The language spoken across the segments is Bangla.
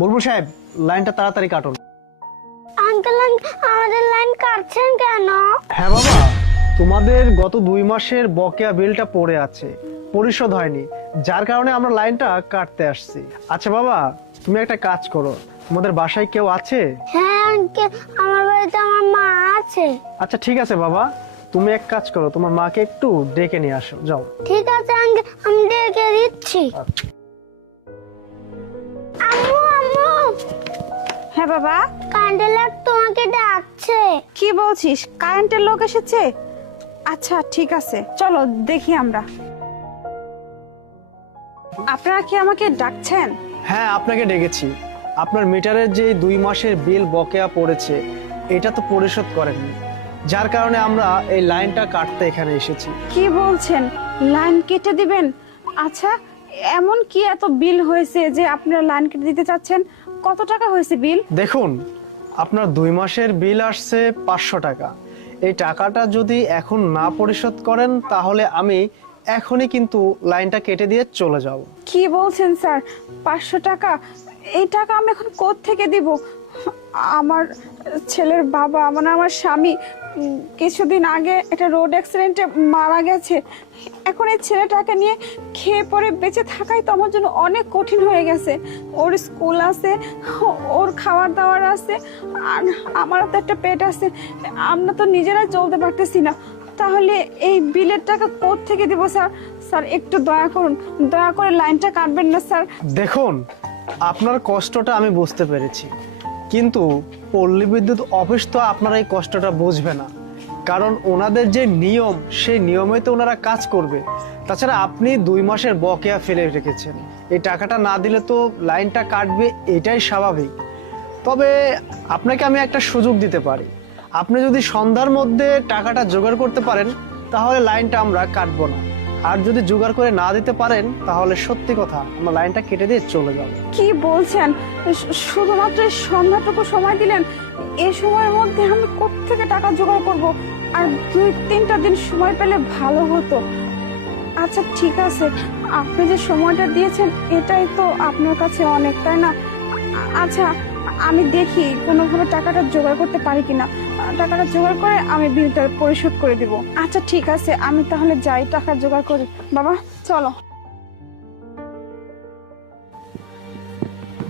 বুলবুল সাহেব, লাইনটা তাড়াতাড়ি কাটুন। আঙ্কেল আমাদের লাইন কাটছেন কেন? হ্যাঁ বাবা, তোমাদের গত 2 মাসের বকেয়া বিলটা পড়ে আছে, পরিশোধ হয়নি, যার কারণে আমরা লাইনটা কাটতে আসছি। আচ্ছা বাবা, তুমি একটা কাজ করো, তোমাদের বাসায় কেউ আছে? হ্যাঁ আঙ্কেল, আমার বাড়িতে আমার মা আছে। আচ্ছা ঠিক আছে বাবা, তুমি এক কাজ করো, তোমার মাকে একটু ডেকে নিয়ে আসো, যাও। ঠিক আছে আঙ্কেল, আমি ডেকে দিচ্ছি। আম্মু আম্মু, হ্যাঁ বাবা, কারেন্টের লোক তোমাকে ডাকছে। কি বলছিস? কারেন্টের লোক এসেছে? আচ্ছা ঠিক আছে, চলো দেখি আমরা। আপনারা কি আমাকে ডাকছেন? হ্যাঁ, আপনাকে ডেকেছি। আপনার মিটারের যে 2 মাসের বিল বকেয়া পড়েছে, এটা তো পরিশোধ করেননি, যার কারণে আমরা এই লাইনটা কাটতে এখানে এসেছি। কি বলছেন? লাইন কেটে দিবেন? আচ্ছা, এমন কি এত বিল হয়েছে যে আপনারা লাইন কেটে দিতে চাচ্ছেন? কত টাকা হয়েছে বিল? দেখুন, আপনার 2 মাসের বিল আসছে 500 টাকা। এই টাকাটা যদি এখন না পরিশোধ করেন, তাহলে আমি এখনই কিন্তু লাইনটা কেটে দিয়ে চলে যাব। কি বলছেন স্যার? 500 টাকা? এই টাকা আমি এখন কোথা থেকে দিব? আমার ছেলের বাবা মানে আমার স্বামী কিছুদিন আগে একটা রোড অ্যাক্সিডেন্টে মারা গেছে। এখন এই ছেলেটাকে নিয়ে খেয়ে পরে বেঁচে থাকাই তো আমার জন্য অনেক কঠিন হয়ে গেছে। ওর স্কুল আছে, ওর খাবার দাবার আছে, আর আমারও তো একটা পেট আছে। আমরা তো নিজেরা চলতে পারতেছি না। তাহলে এই বিলের টাকা কোথা থেকে দিব স্যার? স্যার একটু দয়া করুন, দয়া করে লাইনটা কাটবেন না স্যার। দেখুন, আপনার কষ্টটা আমি বুঝতে পেরেছি, কিন্তু পল্লী বিদ্যুৎ অফিস তো আপনার এই কষ্টটা বুঝবে না, কারণ ওনাদের যে নিয়ম, সেই নিয়মে তো ওনারা কাজ করবে। তাছাড়া আপনি 2 মাসের বকেয়া ফেলে রেখেছেন, এই টাকাটা না দিলে তো লাইনটা কাটবে, এটাই স্বাভাবিক। তবে আপনাকে আমি একটা সুযোগ দিতে পারি, আপনি যদি সন্ধ্যার মধ্যে টাকাটা জোগাড় করতে পারেন, তাহলে লাইনটা আমরা কাটবো না। আর যদি জোগাড় করে না দিতে পারেন, তাহলে সত্যি কথা, আমরা লাইনটা কেটে দিয়ে চলে যাব। কি বলছেন? শুধুমাত্র এই সন্ধ্যাটুকু সময় দিলেন? এই সময়ের মধ্যে আমি কোত্থেকে টাকা জোগাড় করব? আর 2-3টা দিন সময় পেলে ভালো হতো। আচ্ছা ঠিক আছে, আপনি যে সময়টা দিয়েছেন এটাই তো আপনার কাছে অনেক, তাই না? আচ্ছা, আমি দেখি কোনোভাবে টাকাটা জোগাড় করতে পারি কিনা। টাকাটা জোগাড় করে আমি বিলটা পরিশোধ করে দিব। আচ্ছা ঠিক আছে, আমি তাহলে যাই, টাকা জোগাড় করি। বাবা চলো।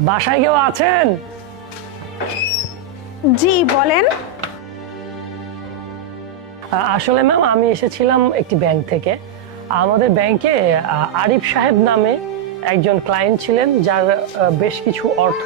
বাসায় কেউ আছেন? জি বলেন। আসলে ম্যাম, আমি এসেছিলাম একটি ব্যাংক থেকে। আমাদের ব্যাংকে আরিফ সাহেব নামে একজন ক্লায়েন্ট ছিলেন, যার বেশ কিছু অর্থ